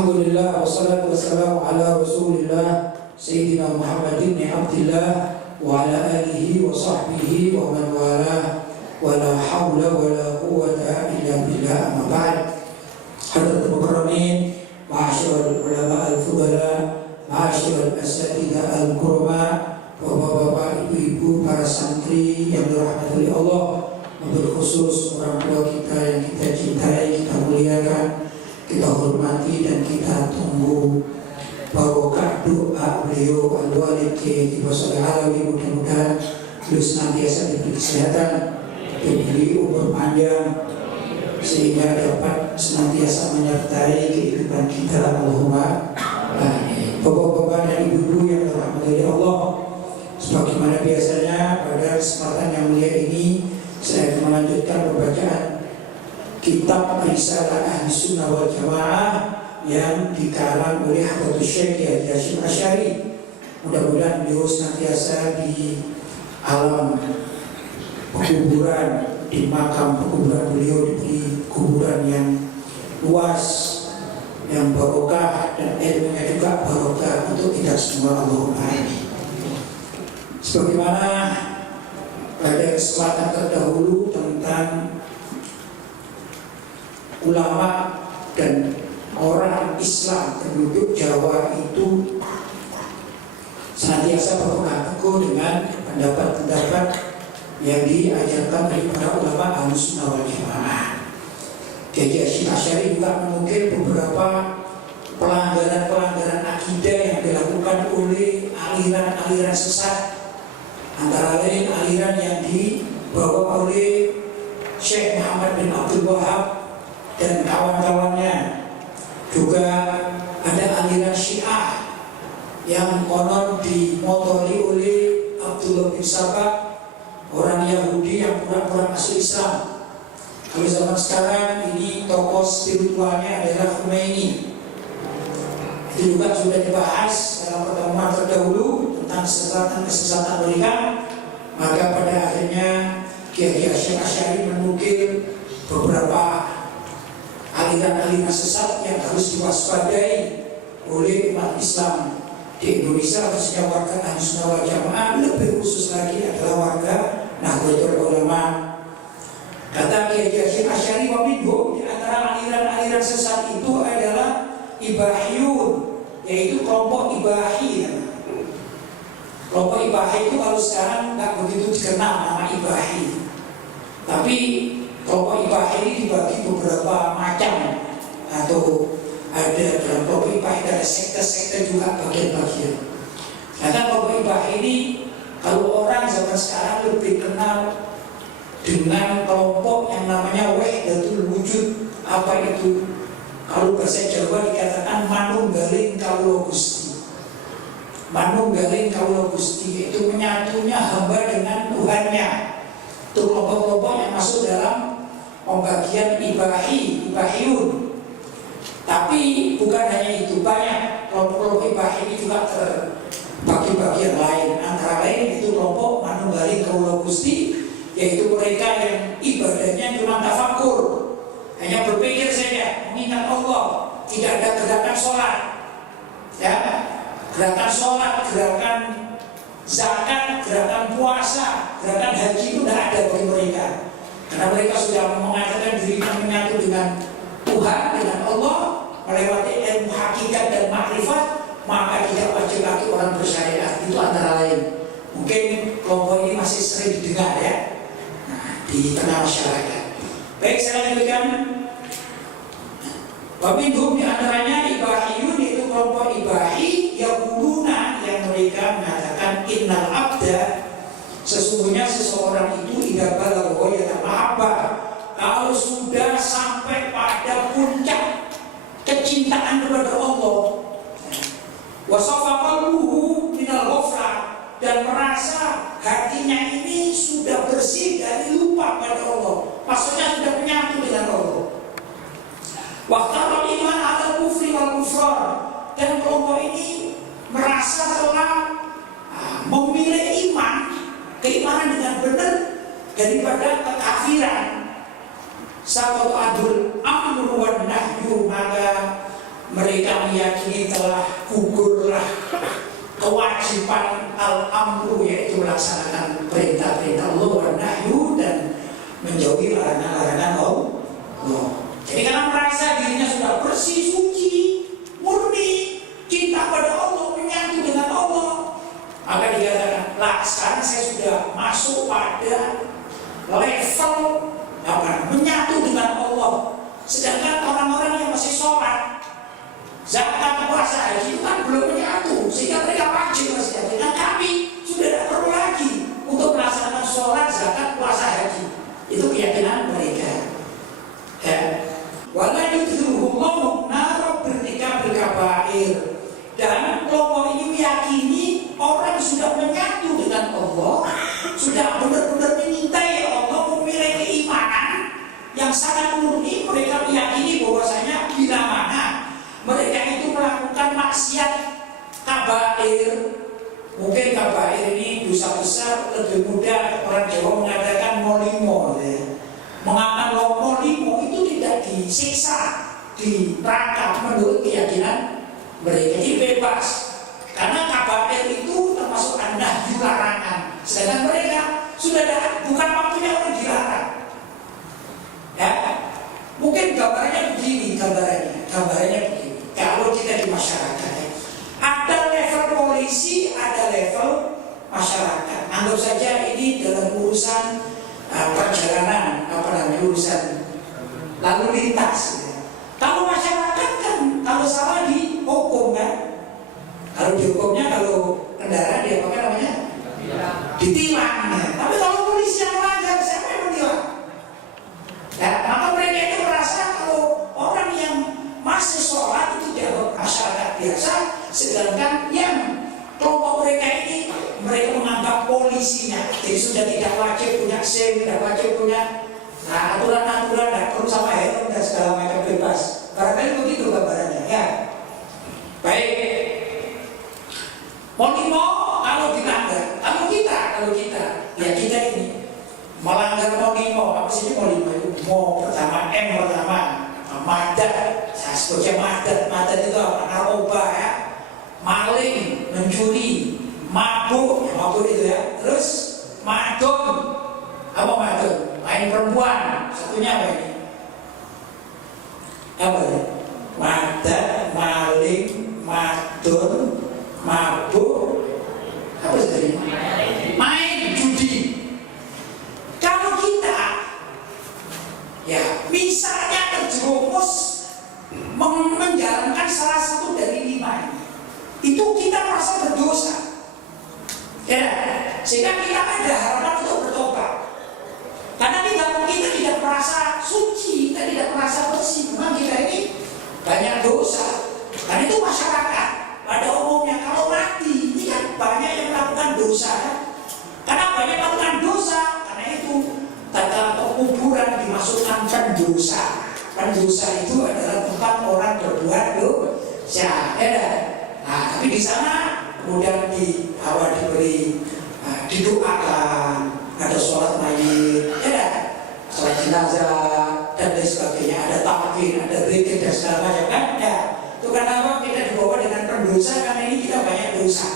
Alhamdulillah wassalatu wassalamu ala Rasulillah Sayyidina Muhammad ibn Abdillah wa ala alihi wa sahbihi wa man wala wa la hawla wa la quwwata illa billah, amma ba'd. Hadratul mukarramin, ma'asyiral ulama al-fudala, ma'asyiral asatidzah al-kurama, bapak-bapak, ibu-ibu, para santri yang dirahmati oleh Allah, wabil khusus orang tua kita yang kita cintai, kita muliakan, kita hormati dan kita tunggu barokah doa beliau al-walid di Basra Alawi. Mudah-mudahan beliau senantiasa diberi kesehatan, diberi umur panjang, sehingga dapat senantiasa menyertai kehidupan kita. Allahumma amin. Bapak-bapak dan ibu-ibu yang dirahmati oleh Allah, sebagaimana biasanya pada kesempatan yang mulia ini saya akan melanjutkan pembacaan kitab Risalah Ahli Sunnah wal Jamaah yang dikarang oleh Hadratus Syekh Kiai Hasyim Asy'ari. Mudah-mudahan beliau senantiasa di alam pekuburan, di makam pekuburan beliau diberi kuburan yang luas, yang barokah, dan ilmunya juga barokah untuk kita semua. Allahumma amin. Sebagaimana pada kesempatan terdahulu tentang ulama dan orang Islam penduduk Jawa itu senantiasa berpegang teguh dengan pendapat-pendapat yang diajarkan oleh para ulama Ahlus Sunnah wal Jamaah. Kiai Hasyim Asy'ari juga mengukir beberapa pelanggaran-pelanggaran akidah yang dilakukan oleh aliran-aliran sesat, antara lain aliran yang dibawa oleh Syekh Muhammad bin Abdul Wahab dan kawan-kawannya. Juga ada aliran Syiah yang konon dimotori oleh Abdullah bin Sabah, orang Yahudi yang pura-pura masuk Islam. Kalau zaman sekarang ini tokoh spiritualnya adalah Khomeini. Itu juga sudah dibahas dalam pertemuan terdahulu tentang kesesatan mereka. Maka pada akhirnya Kiai Hasyim Asy'ari menukil beberapa aliran-aliran sesat yang harus diwaspadai oleh umat Islam di Indonesia, khususnya warga Ahlus Sunnah wal Jamaah, lebih khusus lagi adalah warga Nahdlatul Ulama. Kata Kiai Hasyim Asy'ari, wa minhum, di antara aliran-aliran sesat itu adalah Ibahiyun, yaitu kelompok Ibahi. Kelompok Ibahi itu kalau sekarang nggak begitu dikenal nama Ibahi, tapi kelompok Ibahi ini dibagi beberapa macam, atau ada dalam kelompok Ibahi ada sekte-sekte juga bagian-bagian. Karena kelompok Ibahi ini kalau orang zaman sekarang lebih kenal dengan kelompok yang namanya Wahdatul Wujud. Apa itu? Kalau bahasa Jawa dikatakan manunggaling kawula Gusti. Manunggaling kawula Gusti, yaitu menyatunya hamba dengan Tuhannya. Itu kelompok-kelompok yang masuk dalam pembagian Ibahiyun. Tapi bukan hanya itu, banyak kelompok-kelompok Ibahi ini juga terbagi bagian lain. Antara lain itu kelompok manunggaling kawula Gusti, yaitu mereka yang ibadahnya cuma tafakur, hanya berpikir saja, mengingat Allah, tidak ada gerakan sholat, ya, gerakan sholat, gerakan zakat, gerakan puasa, gerakan haji itu tidak ada bagi mereka. Karena mereka sudah mengatakan dirinya menyatu dengan Tuhan, dengan Allah, melewati ilmu hakikat dan makrifat, maka tidak wajib lagi orang bersyariat. Itu antara lain. Mungkin kelompok ini masih sering didengar, ya, di tengah masyarakat. Baik, saya lanjutkan. Wabidhum, di antaranya Ibahiyun, yaitu kelompok Ibahi yaquluna, yang mereka mengatakan innal abda, sesungguhnya seseorang itu idza balagha ghayata mahabbah, kalau sudah sampai pada puncak kecintaan kepada Allah, wa safa qalbuhu minal ghaflah, dan merasa hatinya ini sudah bersih dari lupa pada Allah, maksudnya sudah menyatu dengan Allah. Waqtarul iman ala kufri wal kufran, dan kelompok ini merasa telah memilih iman, keimanan dengan benar daripada kekafiran. Satu adul amru wan nahyu, maka mereka meyakini telah gugurlah kewajiban al-amru, yaitu melaksanakan perintah-perintah Allah wa nahyu, dan menjauhi larangan-larangan Allah. Jadi karena merasa dirinya sudah bersih, suci, murni, cinta pada Allah, menyatu dengan Allah, maka dikatakan, lah sekarang saya sudah masuk pada level menyatu dengan Allah. Sedangkan orang-orang yang masih sholat, zakat, puasa, haji itu kan belum menyatu, sehingga mereka wajib masih haji. Dan kami sudah tidak perlu lagi untuk melaksanakan sholat, zakat, puasa, haji. Itu keyakinan mereka. Ya. Wala yudhiruhullahu naro bertika berkabair. Dan kelompok ini meyakini orang sudah menyatu dengan Allah, sudah benar-benar menyintai Allah, memiliki keimanan yang sangat murni. Mereka meyakini bahwasanya bila mana mereka itu melakukan maksiat kabair. Mungkin kabair ini dosa besar, lebih mudah orang Jawa mengatakan molimo, ya. Mengamalkan molimo itu tidak disiksa, ditangkap menurut keyakinan mereka. Jadi bebas, karena kabair itu termasuk nahyu, larangan. Sedangkan mereka sudah bukan waktunya orang dilarang. Ya, mungkin gambarnya begini, gambarnya begini. Kalau kita di masyarakat, ada level polisi, ada level masyarakat. Anggap saja ini dalam urusan perjalanan, urusan lalu lintas. Kalau masyarakat kan, kalau salah dihukum kan. Kalau dihukumnya, kalau kendaraan dia apa namanya? Ditilang. Tapi kalau polisi yang melanggar, siapa yang menilang? Ya, maka mereka itu merasa kalau orang yang masih sholat itu dianggap masyarakat biasa, sedangkan yang kelompok mereka ini, mereka menganggap polisinya. Jadi sudah tidak wajib punya SIM, tidak wajib punya aturan-aturan, tidak perlu sama helm dan segala macam, bebas. Barangkali begitu gambarannya, ya. Baik. Molimo kalau dilanggar, kalau kita, ya kita ini melanggar molimo. Apa sih molimo itu? Pertama M pertama, madat. Saya sebutnya madat itu apa? Narkoba, ya. Maling, mencuri, mabuk itu ya. Terus madon, apa madon? Main perempuan. Satunya apa ini? Apa ya? Madat, maling, madon, mabuk, apa sih? Main judi. Kalau kita, ya misalnya terjerumus menjalankan salah satu dari 5 ini, itu kita merasa berdosa, ya, sehingga kita ada harapan untuk bertobat. Karena kita tidak merasa suci, kita tidak merasa bersih. Memang kita ini banyak dosa. Dan itu masyarakat pada umumnya kalau mati, ini kan banyak yang melakukan dosa, ya? Karena banyak melakukan dosa, karena itu dalam kuburan dimasukkan pendosa. Pendosa itu adalah tempat orang berbuat dosa, ya. Nah, tapi di sana kemudian diberi didoakan, ada sholat mayit, ya, sholat jenazah dan lain sebagainya, ada takin, ada zikir dan segala macam, kan? Ya. Itu karena apa? Kita dibawa dengan pendosa, karena ini kita banyak dosa.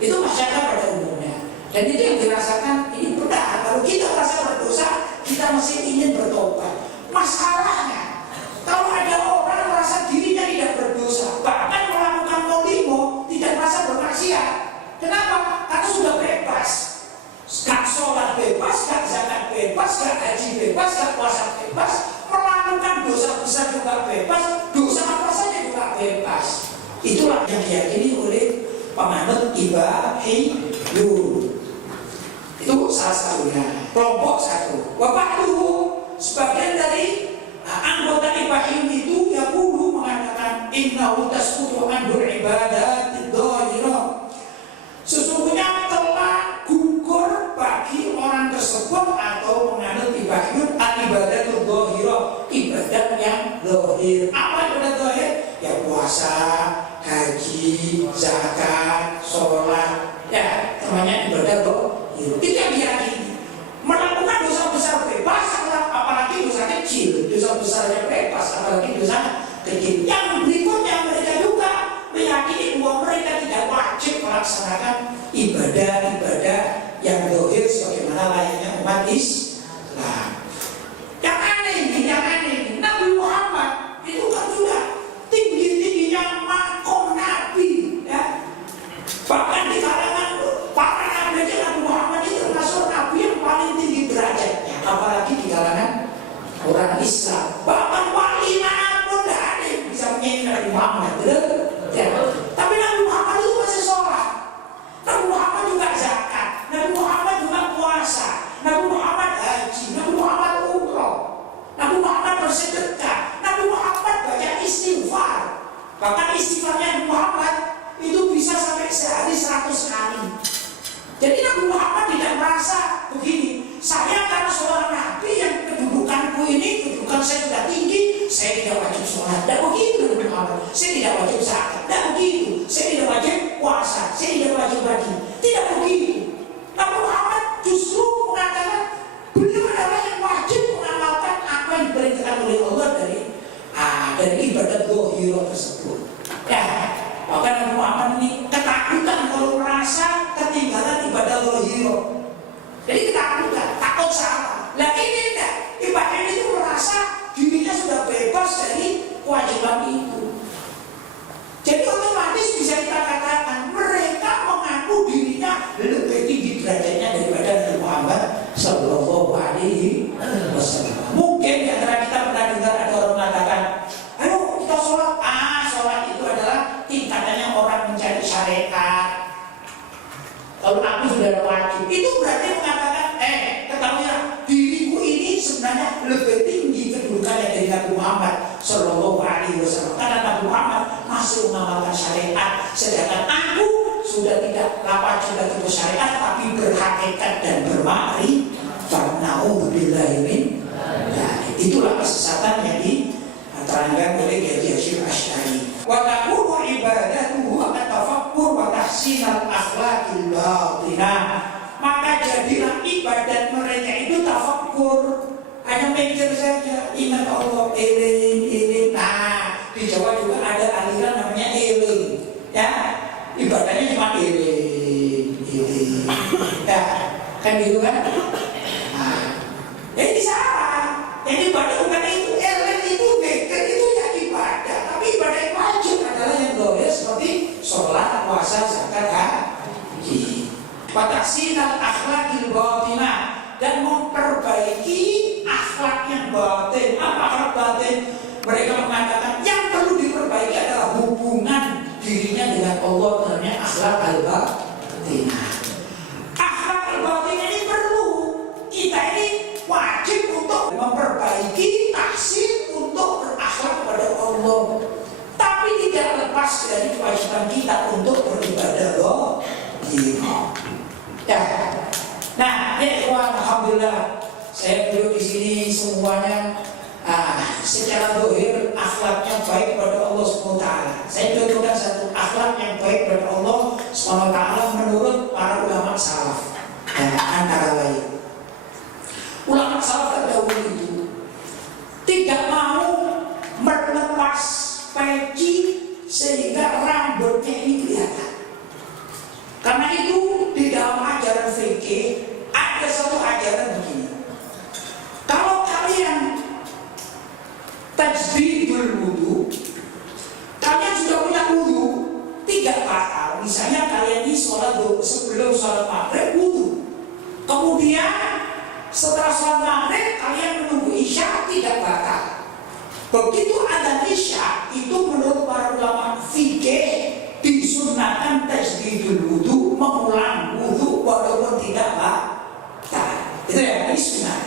Itu masyarakat pada umumnya. Dan itu yang dirasakan, ini benar. Kalau kita merasa berdosa, kita masih ingin bertobat. Masalahnya, kalau ada orang merasa dirinya tidak berdosa, bahkan melakukan molimo, tidak merasa bermaksiat. Kenapa? Karena sudah bebas. Gak sholat bebas, gak zakat bebas, gak haji bebas, gak puasa bebas, melakukan dosa besar juga bebas, dosa apa saja juga bebas. Itulah yang diyakini oleh penganut Ibahiyun. Itu salah satunya, kelompok satu. Bapak dulu, sebagian dari anggota Ibahiyun itu yang dulu mengatakan innahu tasqutu anhu ibadatil dhahirah. Sesungguhnya telah gugur bagi orang tersebut atau menganut Ibahiyun al-ibadatul dhahirah, ibadat yang zahir. Apa ibadat zahir? Ya puasa, haji, zakat, sholat, ya namanya ibadat zahir. Itu yang diyakini. Melakukan dosa besar bebas, apalagi dosa kecil. Dosa besarnya bebas, apalagi dosa kecil. Yang berikutnya mereka melaksanakan ibadah-ibadah yang zahir sebagaimana layaknya umat Islam. Yang aneh ini, Nabi Muhammad itu kan juga tinggi-tingginya makom Nabi, ya. Bahkan di kalangan para nabi Nabi Muhammad itu termasuk Nabi yang paling tinggi derajatnya, apalagi di kalangan orang Islam. Bahkan wali manapun tidak ada yang bisa menyanyi Nabi Muhammad, betul? Ya. Tapi Nabi Muhammad itu masih sholat, Nabi Muhammad juga zakat, Nabi Muhammad juga puasa, Nabi Muhammad haji, Nabi Muhammad umroh, Nabi Muhammad bersedekah, Nabi Muhammad baca istighfar. Bahkan istighfarnya Nabi Muhammad itu bisa sampai sehari 100 kali. Jadi Nabi Muhammad tidak merasa begini, saya karena seorang Nabi yang kedudukanku ini, kedudukan saya sudah tinggi, saya tidak wajib sholat. Tidak begitu Nabi Muhammad. Saya tidak wajib zakat. Tidak begitu. Saya tidak wajib puasa. Saya tidak wajib haji. Tidak begitu. Nabi Muhammad justru mengatakan beliau adalah yang wajib mengamalkan apa yang diperintahkan oleh Allah dari ibadat zahirah tersebut. Ya, maka Nabi Muhammad ini ketakutan kalau merasa ketinggalan ibadah zahirah. Jadi ketakutan, takut salah. Nah ini tidak, ibadah ini itu merasa dirinya sudah bebas dari kewajiban itu. Jadi otomatis bisa kita katakan mereka mengaku dirinya lebih tinggi derajatnya daripada Nabi Muhammad Sallallahu Alaihi Wasallam. Mungkin di antara kita pernah dengar ada orang mengatakan, ayo kita sholat. Sholat itu adalah tingkatannya orang mencari syariat. Kalau aku sudah wajib, itu berarti mengatakan, ketahuilah diriku ini sebenarnya lebih tinggi kedudukannya dari Nabi Muhammad Sallallahu Alaihi Wasallam. Karena Nabi Muhammad masih mengamalkan syariat, sedangkan aku sudah tidak wajib lagi syariat, tapi berhakikat dan bermakrifat. Na'udzubillahi min dzalik. Itulah kesesatan yang diterangkan oleh Kiai Hasyim Asy'ari. Wa takunu ibadatuhu at-tafakkur wa tahsinal akhlaqil batinah. Maka jadilah ibadat mereka itu tafakkur, hanya mikir saja, ingat Allah, eling. Nah, di Jawa juga ada aliran namanya eling, ya, ibadahnya cuma eling, ya, kan gitu kan? Nah, ini salah. Jadi ibadah bukan itu, eling itu mikir itu ya ibadah, tapi ibadah yang wajib adalah yang zahir seperti sholat, puasa, zakat, haji. Patahsinal akhlakil batinah, dan memperbaiki akhlak yang batin. Apa akhlak batin? Mereka mengatakan yang perlu diperbaiki adalah hubungan dirinya dengan Allah, namanya akhlak al-batinah. Akhlak al-batinah ini perlu, kita ini wajib untuk memperbaiki tahsin untuk berakhlak kepada Allah, tapi tidak lepas dari kewajiban kita untuk beribadah Allah. Ya. Nah, alhamdulillah saya duduk di sini semuanya secara zahir akhlaknya baik kepada Allah SWT. Saya contohkan satu akhlak yang baik kepada Allah SWT menurut para ulama salaf. Antara lain, ulama salaf terdahulu itu tidak mau melepas peci sehingga rambutnya ini kelihatan. Karena itu di dalam ajaran fikih ada satu ajaran begini. Kalau kalian tajdidul wudu, kalian sudah punya wudu 3 batal. Misalnya kalian ini sholat sebelum sholat maghrib wudu, kemudian setelah sholat maghrib kalian menunggu isya, tidak batal. Begitu ada isya, itu menurut para ulama fikih disunahkan tajdidul wudu, mengulang wudu walaupun tidak batal. Itu ya, ini sunnah.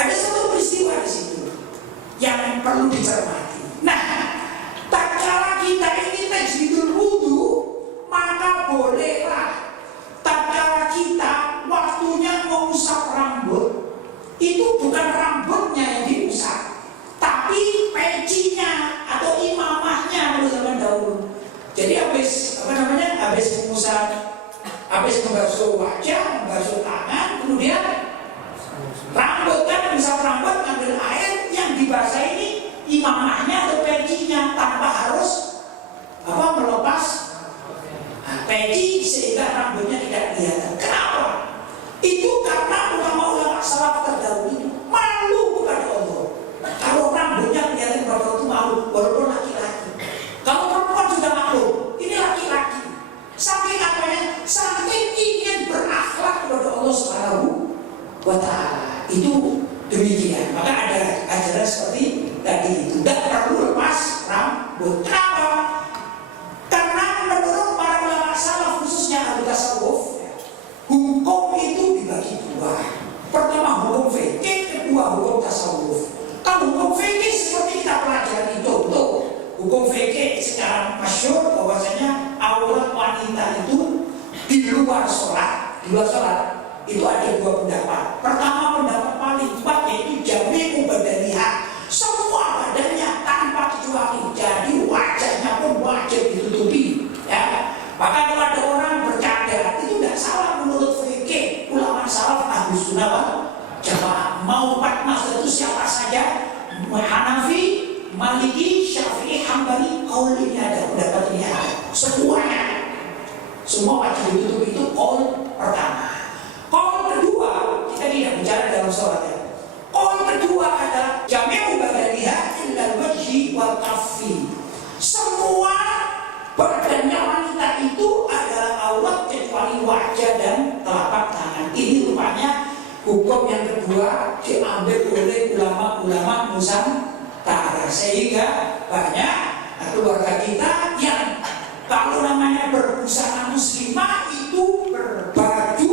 Ada satu peristiwa di situ yang perlu dicermati. Nah, tak kala kita ini tajdidul wudu, maka bolehlah tak kala kita waktunya mengusap rambut, itu bukan rambutnya yang diusap, tapi pecinya atau imamahnya pada zaman dahulu. Jadi habis mengusap, habis membasuh wajah, membasuh tangan, kemudian rambut, kan mengusap rambut, ambil air yang dibasah ini imamahnya atau pecinya tanpa harus melepas peci Kenapa? Karena menurut para ulama salaf khususnya ahli tasawuf, hukum itu dibagi dua. Pertama hukum fikih, kedua hukum tasawuf. Kalau hukum fikih seperti kita pelajari contoh, hukum fikih secara masyhur bahwasanya aurat wanita itu di luar sholat itu ada dua pendapat. Pertama pendapat paling kuat yaitu jami'u badaniha, semua badannya tanpa kecuali, jadi wajahnya pun wajib ditutupi. Ya, maka kalau ada orang bercadar itu tidak salah menurut fikih ulama salaf ahli sunnah wal jamaah. Mau empat mazhab itu siapa saja, Hanafi, Maliki, Syafi'i, Hambali, qaul ini ada, pendapat ini ada, semuanya. Semua wajib ditutup itu qaul pertama. Qaul kedua, kita tidak bicara dalam sholat ya. Qaul kedua adalah jami'u badaniha illal wajhi wal kaffi. Semua badannya wanita itu adalah aurat kecuali wajah dan telapak tangan. Ini rupanya hukum yang kedua diambil oleh ulama-ulama Nusantara, sehingga banyak keluarga kita yang kalau namanya berbusana muslimah itu berbaju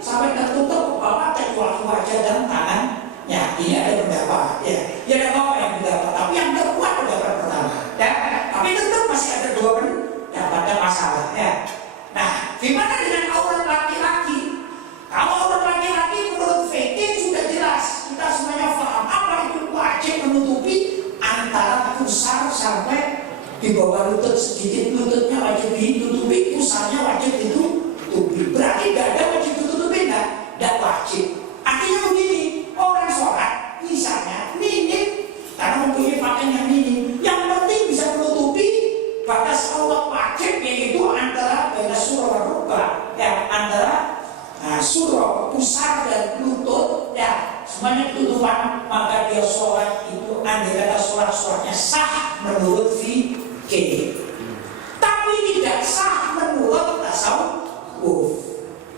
sampai tertutup ke bawah kecuali wajah dan tangannya. Ini ada pendapat ya. Ya ada apa yang pendapat, tapi yang terkuat pendapat pertama. Ya, tapi tetap masih ada dua pendapat dan masalah ya. Nah, gimana dengan aurat laki-laki? Kalau aurat laki-laki menurut fikih sudah jelas, kita semuanya paham apa itu wajib menutupi antara pusar sampai di bawah lutut sedikit, lututnya wajib ditutupi, pusarnya wajib ditutupi. Berarti dada wajib ditutupi tidak wajib. Artinya begini, orang sholat misalnya minim karena mempunyai pakaian yang minim, yang penting bisa menutupi batas aurat wajib, yaitu antara batas surah dan rukbah ya, antara surah, pusar dan lutut ya, semuanya ketutupan, maka dia sholat itu andai kata sholatnya sah menurut fikih, tapi tidak sah menurut tasawuf.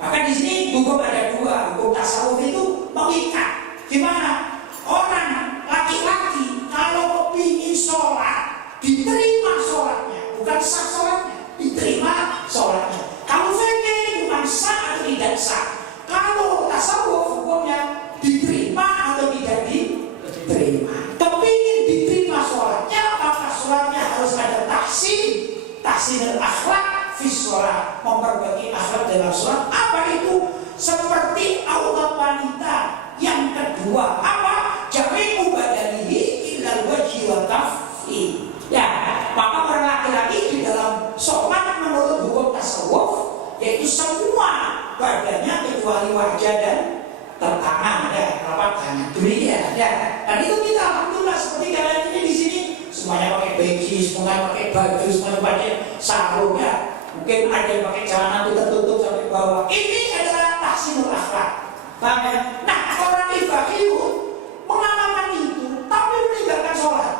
Maka di sini hukum ada dua. Hukum tasawuf itu mengikat. Gimana? Orang laki-laki kalau ingin sholat diterima sholatnya, bukan sah sholatnya, diterima sholatnya. Kalau fikih bukan sah atau tidak sah. Kalau tasawuf hukumnya diterima atau tidak diterima. Tapi ingin diterima sholatnya, maka sholatnya harus ada tahsin akhlak fi sholat, memperbaiki akhlak dalam sholat. Apa itu? Seperti aurat wanita. Yang kedua apa? Jami'u badanihi illal wajhi wal kaffi. Ya, maka orang laki-laki di dalam sholat menurut hukum tasawuf yaitu semua badannya kecuali wajah dan tangan ya, telapak tangan. Demikian ya. Dan itu kita alhamdulillah seperti kalian ini di sini semuanya pakai peci, semuanya pakai baju, semuanya pakai sarung ya. Mungkin ada yang pakai celana itu tertutup sampai bawah. Ini adalah tahsinul akhlak. Paham ya? Nah, orang ibadiyun mengamalkan itu tapi meninggalkan sholat.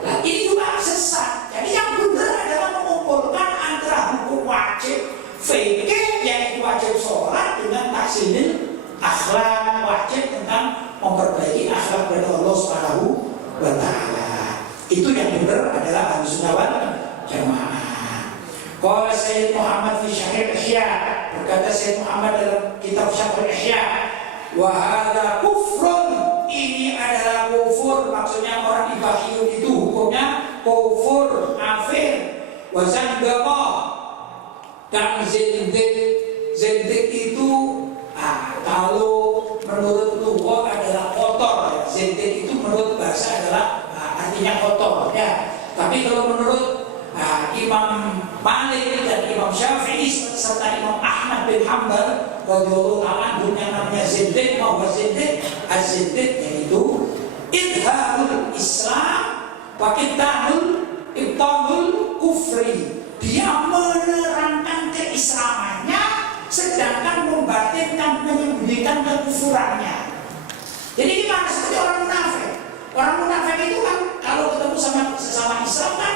Nah, ini juga sesat. Jadi yang benar adalah mengumpulkan antara hukum wajib fikih yaitu wajib sholat dengan tahsinul akhlak, wajib tentang memperbaiki akhlak kepada Allah Subhanahu wa Ta'ala. Itu yang benar adalah Ahlussunnah wal Jamaah. Qala Sayyid Muhammad fi Syarh Ihya, berkata Sayyid Muhammad dalam kitab Syarh Ihya, wa hadza kufrun, ini adalah kufur, maksudnya orang ibahiyun itu hukumnya kufur, kafir, wa zandaqah, dan zindik itu kalau menurut lugah adalah kotor ya. Zindik itu menurut bahasa adalah artinya kotor ya. Tapi kalau menurut Imam Malik dan Imam Syafi'i serta Imam Ahmad bin Hanbal radhiyallahu ta'ala anhum, yang namanya zindik, bahwa zindik az-zindik yaitu idharul Islam wa kitabul ibtalul kufri. Dia menerangkan keislamannya sedangkan membatinkan, menyembunyikan kekufurannya. Jadi gimana? Seperti orang munafik. Orang munafik itu kan kalau ketemu sama sesama Islam kan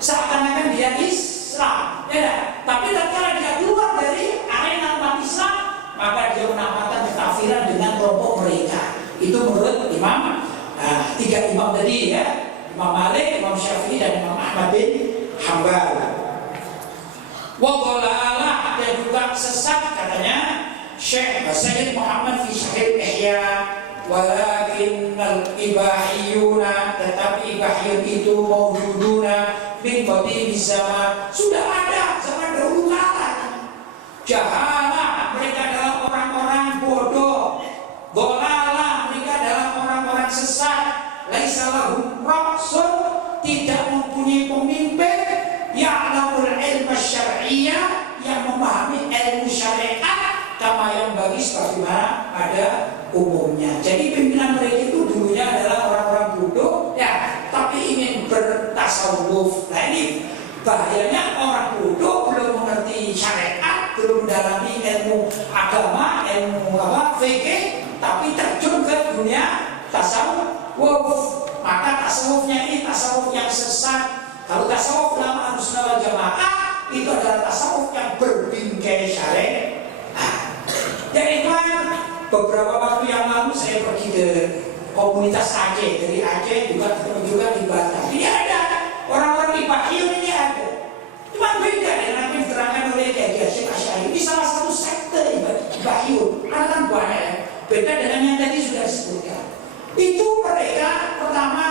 seakan-akan dia Islam, ya. Tapi tatkala dia keluar dari arena umat Islam, maka dia menampakkan kekafiran dengan kelompok mereka. Itu menurut tiga imam imam tadi ya, Imam Malik, Imam Syafi'i dan Imam Ahmad bin Hanbal. Wa dhalalah, dan juga sesat katanya Syekh Sayyid Muhammad fi Syarh Ihya, walakinnal ibahiyuna, tetapi ibahiyun itu mawjuduna min qadimi zaman, sudah ada zaman dahulu kala. Jahalah, mereka adalah orang-orang bodoh. Dhalalah, mereka adalah orang-orang sesat. Laisa lahum ra'sun, tidak mempunyai pemimpin. Ya'lamul ilmu syar'iyyah, yang memahami ilmu syariat kama yang bagi sebagaimana ada umumnya. Jadi pimpinan mereka itu dulunya adalah orang-orang bodoh ya, tapi ingin bertasawuf. Nah ini bahayanya, orang bodoh belum mengerti syariat, belum mendalami ilmu agama, ilmu fikih, tapi terjun ke dunia tasawuf. Maka tasawufnya ini tasawuf yang sesat. Kalau tasawuf dalam Ahlussunnah wal Jamaah itu adalah tasawuf yang berbingkai syariat. Jadi beberapa waktu yang lalu saya pergi ke komunitas Aceh, dari Aceh juga ketemu juga di Batam. Ini ada orang-orang di Bahiun, ini ada. Cuma beda dengan apa yang diterangkan oleh Kiai Hasyim Asy'ari. Ini salah satu sekte Bahiun. Ada kan banyak ya. Beda dengan yang tadi sudah disebutkan. Itu mereka pertama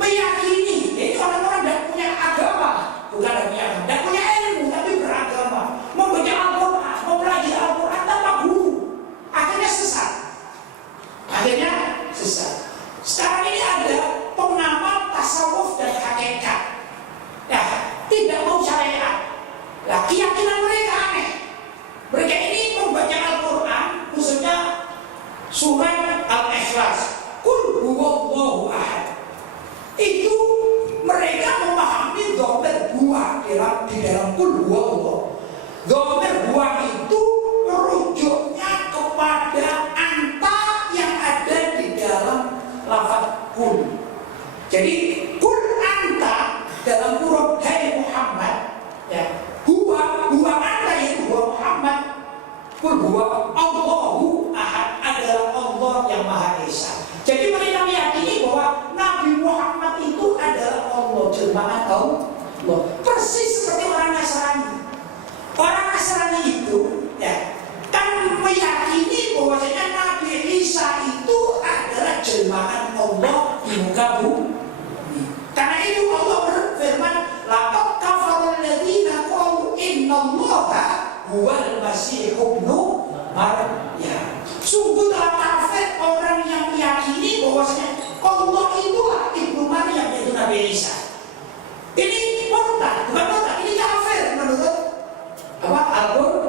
meyakini, ini orang-orang tidak punya agama, bukan tidak punya ilmu, tapi beragama, membaca Al-Quran, mempelajari Al-Quran tanpa guru, akhirnya sesat. Sekarang ini ada pengamat tasawuf dan hakikat, ya, tidak mau syariat. Lah keyakinan mereka aneh. Mereka ini membaca Al-Quran, khususnya surat Al-Ikhlas, Qul huwallahu ahad. Itu mereka memahami dhamir buah di dalam Qul huwallah. Dhamir buah itu merujuknya kepada anta yang ada di dalam lafaz Qul. Jadi Qul anta dalam huruf hai Muhammad, ya, huwa anta yaitu huwa Muhammad. Qul huwa Allahu ahad, adalah Allah yang Maha Esa. Jadi mereka meyakini bahwa Nabi Muhammad itu adalah Allah, jelmaan Allah. Persis seperti orang Nasrani. Orang Nasrani itu ya kan meyakini bahwasanya Nabi Isa itu adalah jelmaan Allah di muka bumi. Karena itu Allah berfirman, laqad kafara alladziina qalu innallaha huwal masih ibnu Maryam. Sungguh telah kafir orang yang meyakini bahwasanya Allah itulah ibnu Maryam, yaitu Nabi Isa. Ini murtad, bukan murtad, ini kafir menurut Al-Qur'an.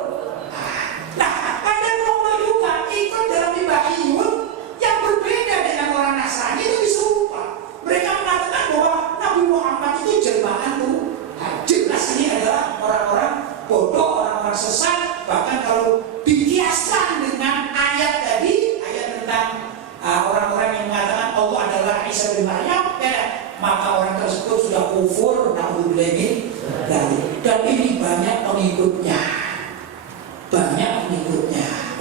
Nah, ada kelompok juga ikut dalam ibahiyun yang berbeda dengan orang Nasrani, itu serupa. Mereka mengatakan bahwa Nabi Muhammad itu jelmaan Tuhan. Jelas ini adalah orang-orang bodoh, orang-orang sesat. Bahkan kalau dikiaskan dengan ayat tadi, ayat tentang orang-orang yang mengatakan Allah adalah Isa bin Maryam, maka orang tersebut sudah kufur, na'udzubillah min dzalik. Dan ini banyak pengikutnya,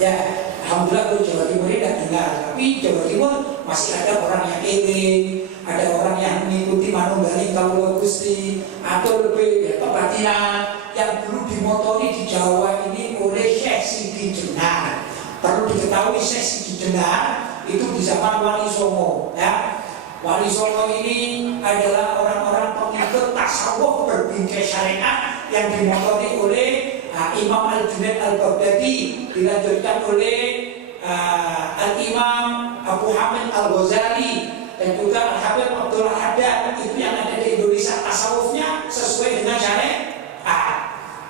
ya. Alhamdulillah di Jawa Timur ini tidak dengar, tapi Jawa Timur masih ada orang yang eling, ada orang yang mengikuti manunggaling kawula Gusti, atau lebih ya, kebatinan yang dulu dimotori di Jawa ini oleh Syekh Sidi Jenar. Perlu diketahui Syekh Sidi Jenar itu di zaman Wali Songo, ya. Wali Songo ini adalah orang-orang pengikut tasawuf berbingkai syariat yang dimotori oleh Imam Al-Junaid Al-Baghdadi, dilanjutkan oleh Al-Imam Abu Hamid Al-Ghazali, dan juga Al-Habib Abdul Haddad. Itu yang ada di Indonesia tasawufnya sesuai dengan syariat.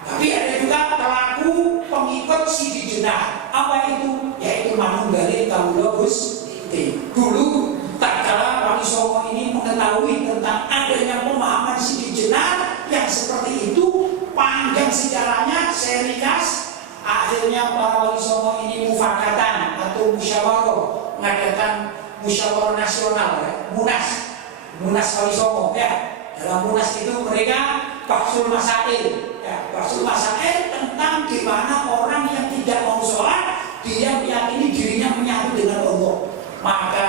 Tapi ada juga pelaku pengikut Sidi Jenar. Apa itu? Yaitu manunggaling kawula Gusti. Dulu tatkala Wali Songo ini mengetahui tentang adanya pemahaman Sidi Jenar yang seperti itu, panjang sejarahnya, saya ringkas. Akhirnya para Wali Songo ini mufakatan atau musyawarah, mengadakan musyawarah nasional, ya, Munas Wali Songo, ya. Dalam Munas itu mereka bahsul masail, ya, bahsul masail tentang gimana orang yang tidak mau sholat, dia meyakini dirinya menyatu dengan Allah. Maka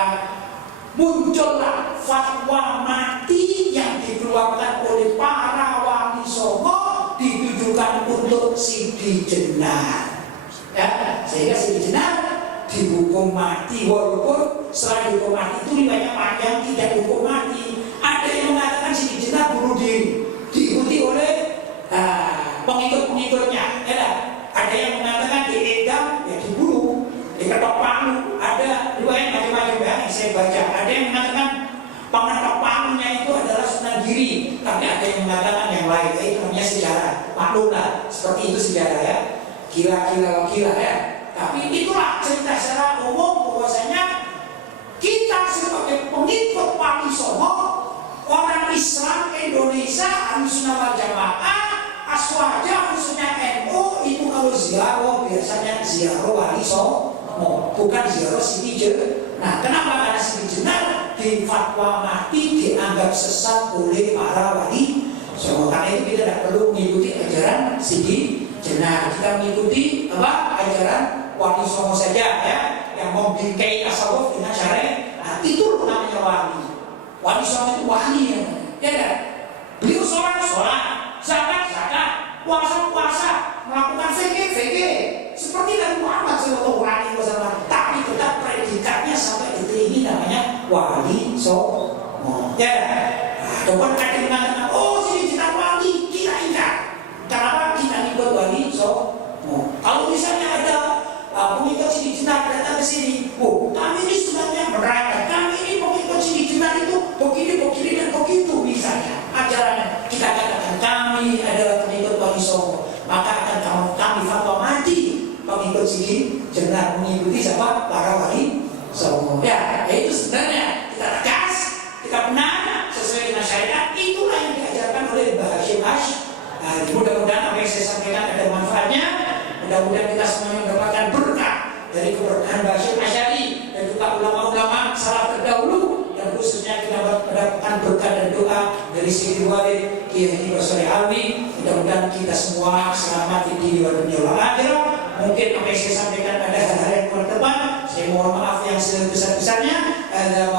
muncullah fatwa mati yang dikeluarkan oleh para wali songo ditujukan untuk Sidi Jenar. Ya, sehingga Sidi Jenar dihukum mati, walaupun setelah dihukum mati itu riwayatnya panjang, tidak dihukum mati. Ada yang mengatakan Sidi Jenar bunuh diri, diikuti oleh pengikut-pengikutnya. Ya, ada yang mengatakan diedam, ya dibunuh, diketok palu. Ada riwayat macam-macam yang saya baca. Ada yang mengatakan pengetok palunya itu adalah Sunan Giri, tapi ada yang mengatakan yang lain. Itu namanya sejarah, maklumlah seperti itu sejarah ya. Gila ya. Tapi itulah cerita secara umum bahwasanya kita sebagai pengikut Wali Songo, orang Islam Indonesia, Ahlussunnah wal Jamaah, Aswaja khususnya NU, itu kalau ziarah biasanya ziarah Wali Songo, bukan ziarah Sidi Jenar. Nah, kenapa? Karena Sidi Jenar di fatwa mati dianggap sesat oleh para wali Songo. Karena itu kita tidak perlu mengikuti ajaran Sidi Jenar, kita mengikuti ajaran Wali Songo saja ya, yang membingkai tasawuf dengan syariat. Nah, itu namanya wali. Wali Songo itu wali ya kan? Beliau sholat, zakat, puasa, melakukan fikih. Seperti Nabi Muhammad SAW, tapi tetap predikatnya sampai detik ini namanya Wali Songo. Ya, depan ada yang mengatakan, oh Sidi Jenar wali, kita ingat. Kenapa kita ikut Wali Songo? Kalau misalnya ada pengikut Sidi Jenar datang ke sini, kami ini sebenarnya menerangkan, kami ini pengikut Sidi Jenar itu begini dan begitu misalnya ajarannya. Kita katakan kami adalah pengikut Wali Songo, maka akan kami fatwa mati pengikut Sidi Jenar, mengikuti siapa? Para Wali Songo. Ya, itu sebenarnya kita tegas, kita benar sesuai dengan syariat. Itulah yang diajarkan oleh Mbah Hashim Asy'ari. Mudah-mudahan apa yang saya sampaikan ada manfaatnya. Mudah-mudahan kita semuanya mendapatkan berkah dari keberkahan Mbah Hashim Asy'ari dan juga ulama-ulama salaf terdahulu, dan khususnya kita mendapatkan berkah dan doa dari Sayyidul Walid Kiai Haji Basri Alwi. Mudah-mudahan kita semua selamat di dunia dan dunia akhirat. Mungkin apa yang saya sampaikan ada hal-hal yang kurang tepat, saya mohon maaf yang sebesar-besarnya. Ada